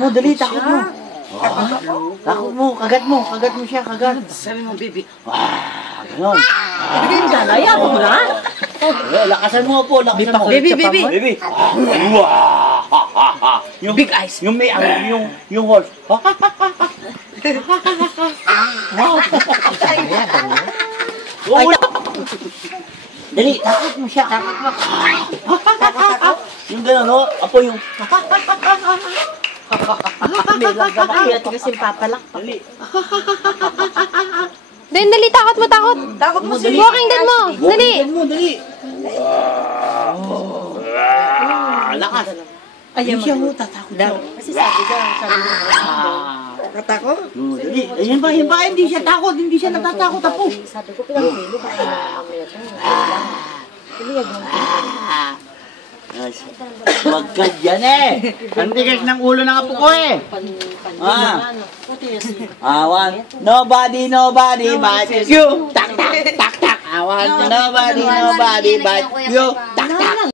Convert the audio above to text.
Mo, dali, takot mo. Takot mo, kagat mo siya, kagat. Sabi mo, baby. Ganon. Dalaya mo na. Lakasan mo po, lakasan mo. Baby, baby. Baby. Yung Big eyes. Yung may yung horse. Dali, takot mo siya. Takot mo. Yung gano'n, no? Apo yung... Kaya kasi papalak. Dali. Dali, takot mo, takot. Takot mo si Walking dead mo. Dali. Walking mo, dali. Lakas. Ayaw siya mo, tatakot siya. Kasi sabi mo. Katakot? Dali. Ayan ba, hindi siya takot, hindi siya natatakot, apo. Sabi ko, pinag-pilo ka. Huwag ka dyan eh. Ang tigas ng ulo ng apo ko eh. Nobody but you. Tak, tak, tak, tak. I want nobody but you.